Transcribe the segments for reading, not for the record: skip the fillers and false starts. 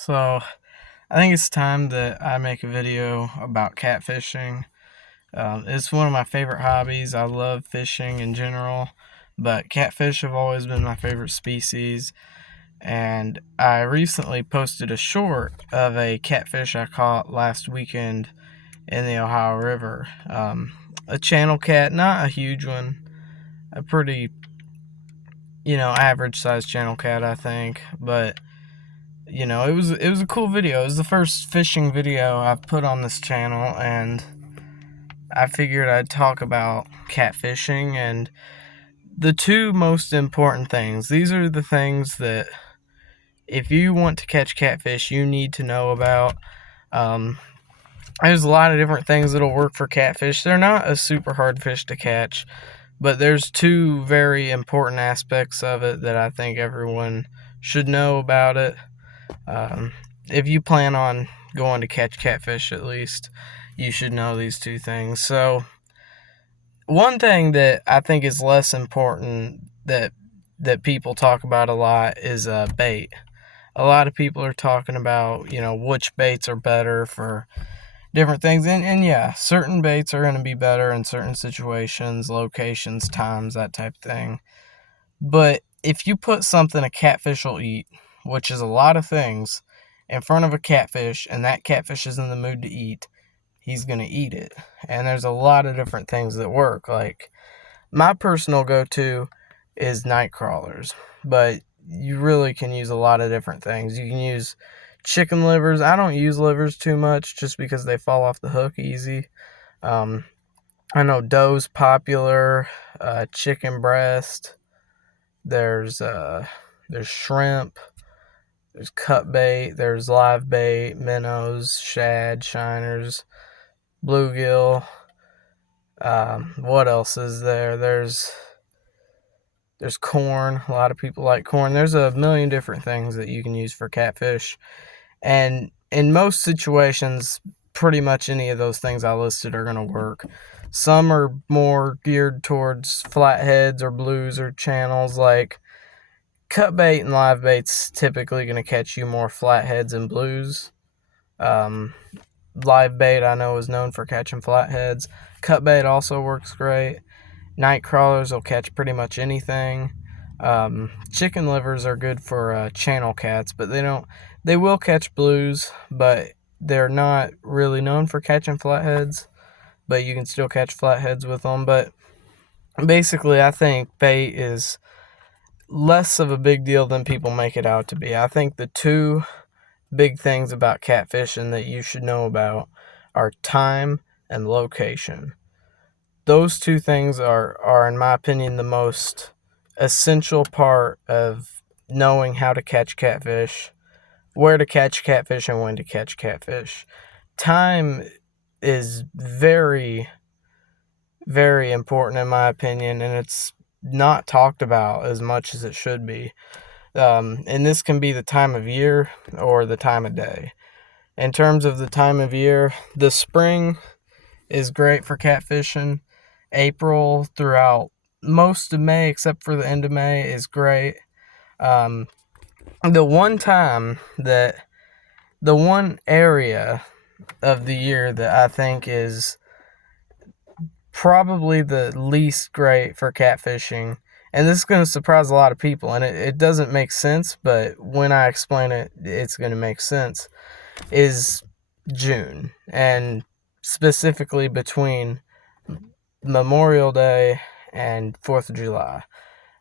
So, I think it's time that I make a video about catfishing. It's one of my favorite hobbies. I love fishing in general, but catfish have always been my favorite species. And I recently posted a short of a catfish I caught last weekend in the Ohio River. A channel cat, not a huge one, a pretty, average sized channel cat, I think, but it was a cool video. It was the first fishing video I've put on this channel, and I figured I'd talk about catfishing and the two most important things. These are the things that if you want to catch catfish, you need to know about. Um, there's a lot of different things that'll work for catfish. They're not a super hard fish to catch, but there's two very important aspects of it that I think everyone should know about it. Um, if you plan on going to catch catfish, at least, you should know these two things. So, one thing that I think is less important that people talk about a lot is bait. A lot of people are talking about, which baits are better for different things. And yeah, certain baits are going to be better in certain situations, locations, times, that type of thing. But if you put something a catfish will eat, which is a lot of things, in front of a catfish, and that catfish is in the mood to eat, he's going to eat it. And there's a lot of different things that work. Like, my personal go-to is night crawlers, but you really can use a lot of different things. You can use chicken livers. I don't use livers too much just because they fall off the hook easy. Um, I know dough's popular, chicken breast. There's shrimp, there's cut bait, there's live bait, minnows, shad, shiners, bluegill. What else is there? There's corn. A lot of people like corn. There's a million different things that you can use for catfish, and in most situations, pretty much any of those things I listed are going to work. Some are more geared towards flatheads or blues or channels. Like, cut bait and live bait's typically going to catch you more flatheads and blues. Um, Live bait I know is known for catching flatheads. Cut bait also works great. Night crawlers will catch pretty much anything. Chicken livers are good for channel cats, but they will catch blues, but they're not really known for catching flatheads, but you can still catch flatheads with them. But basically, I think bait is less of a big deal than people make it out to be. I think the two big things about catfishing that you should know about are time and location. Those two things are in my opinion, the most essential part of knowing how to catch catfish, where to catch catfish, and when to catch catfish. Time is very, very important in my opinion, and it's not talked about as much as it should be. And this can be the time of year or the time of day. In terms of the time of year, the spring is great for catfishing. April throughout most of May, except for the end of May, is great. Um, the one area of the year that I think is probably the least great for catfishing, and this is going to surprise a lot of people, and it doesn't make sense, but when I explain it, it's going to make sense, is June, and specifically between Memorial Day and 4th of July.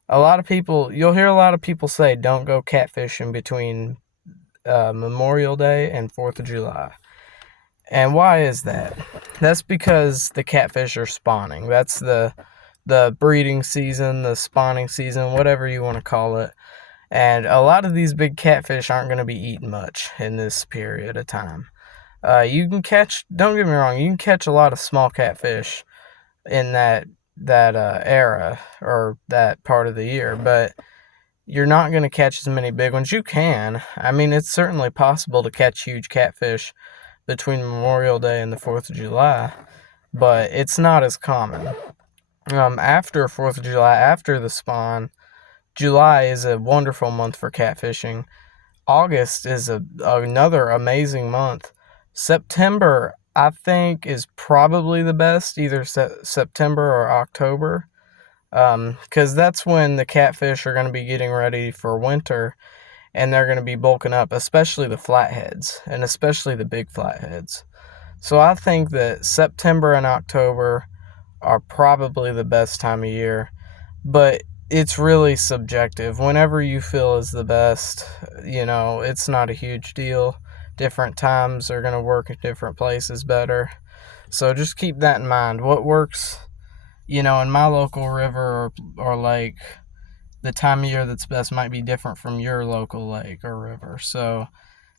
You'll hear a lot of people say don't go catfishing between Memorial Day and 4th of July. And why is that? That's because the catfish are spawning. That's the breeding season, the spawning season, whatever you want to call it. And a lot of these big catfish aren't going to be eating much in this period of time. Don't get me wrong, you can catch a lot of small catfish in that era or that part of the year, but you're not going to catch as many big ones. You can. I mean, it's certainly possible to catch huge catfish between Memorial Day and the 4th of July, but it's not as common. After 4th of July, after the spawn, July is a wonderful month for catfishing. August is another amazing month. September, I think, is probably the best, either September or October, because that's when the catfish are going to be getting ready for winter, and they're going to be bulking up, especially the flatheads, and especially the big flatheads. So I think that September and October are probably the best time of year, but it's really subjective. Whenever you feel is the best, it's not a huge deal. Different times are going to work at different places better. So just keep that in mind. What works, in my local river or lake, the time of year that's best might be different from your local lake or river. So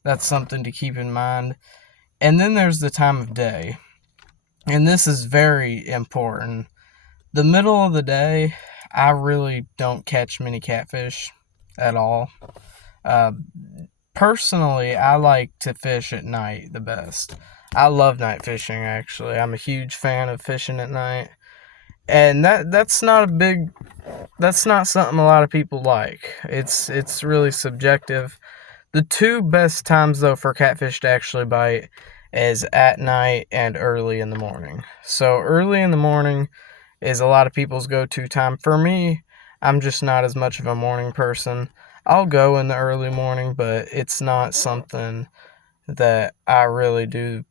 that's something to keep in mind. And then there's the time of day. And this is very important. The middle of the day, I really don't catch many catfish at all. Uh, Personally, I like to fish at night the best. I love night fishing, actually. I'm a huge fan of fishing at night. And that's not something a lot of people like. It's really subjective. The two best times though for catfish to actually bite is at night and early in the morning. So early in the morning is a lot of people's go-to time. For me, I'm just not as much of a morning person. I'll go in the early morning, but it's not something that I really do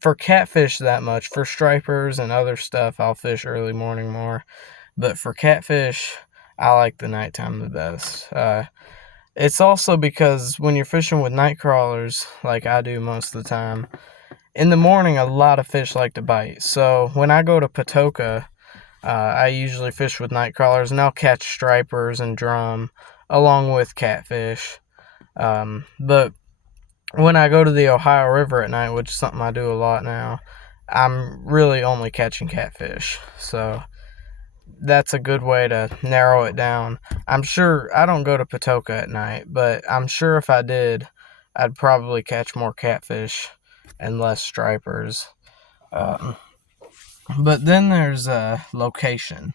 for catfish that much. For stripers and other stuff, I'll fish early morning more. But for catfish, I like the nighttime the best. It's also because when you're fishing with night crawlers, like I do most of the time, in the morning a lot of fish like to bite. So when I go to Patoka, I usually fish with night crawlers, and I'll catch stripers and drum along with catfish. But when I go to the Ohio River at night, which is something I do a lot now, I'm really only catching catfish. So that's a good way to narrow it down. I'm sure I don't go to Patoka at night, but I'm sure if I did, I'd probably catch more catfish and less stripers. Um, but then there's location,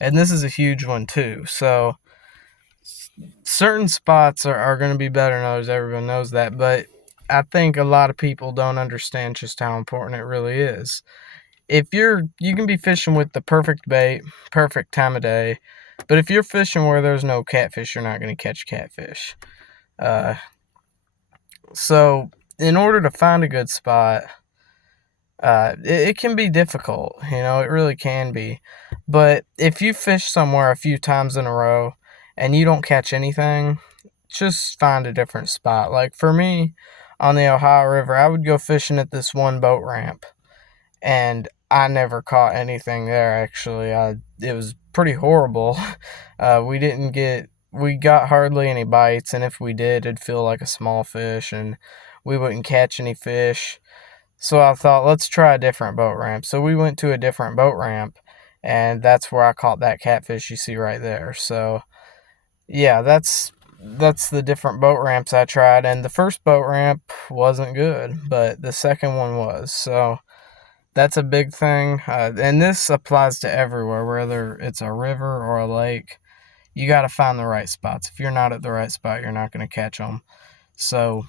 and this is a huge one too. So certain spots are going to be better than others. Everyone knows that, but I think a lot of people don't understand just how important it really is. If you can be fishing with the perfect bait, perfect time of day, but if you're fishing where there's no catfish, you're not going to catch catfish. Uh, so in order to find a good spot, it can be difficult. It really can be. But if you fish somewhere a few times in a row and you don't catch anything, just find a different spot. Like for me, on the Ohio River, I would go fishing at this one boat ramp, and I never caught anything there. Actually, it was pretty horrible. We got hardly any bites, and if we did, it'd feel like a small fish, and we wouldn't catch any fish. So I thought, let's try a different boat ramp. So we went to a different boat ramp, and that's where I caught that catfish you see right there. So yeah, that's the different boat ramps I tried, and the first boat ramp wasn't good, but the second one was. So that's a big thing, and this applies to everywhere, whether it's a river or a lake. You got to find the right spots. If you're not at the right spot, you're not going to catch them. So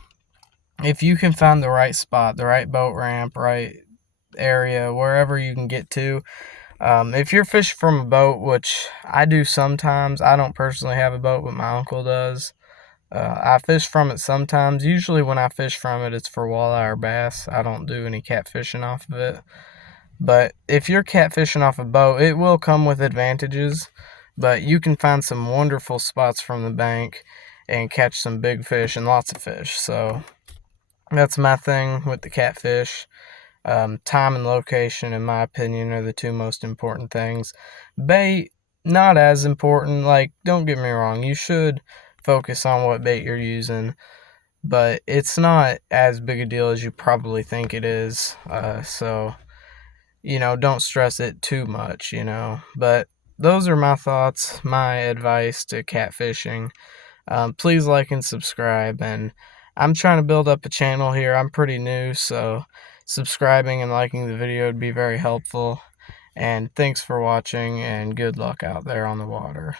if you can find the right spot, the right boat ramp, right area, wherever you can get to. If you're fishing from a boat, which I do sometimes, I don't personally have a boat, but my uncle does. I fish from it sometimes. Usually when I fish from it, it's for walleye or bass. I don't do any catfishing off of it. But if you're catfishing off a boat, it will come with advantages. But you can find some wonderful spots from the bank and catch some big fish and lots of fish. So that's my thing with the catfish. Time and location, in my opinion, are the two most important things. Bait, not as important. Like, don't get me wrong, you should focus on what bait you're using, but it's not as big a deal as you probably think it is. So, don't stress it too much, But those are my thoughts, my advice to catfishing. Please like and subscribe, and I'm trying to build up a channel here. I'm pretty new, so subscribing and liking the video would be very helpful. And thanks for watching, and good luck out there on the water.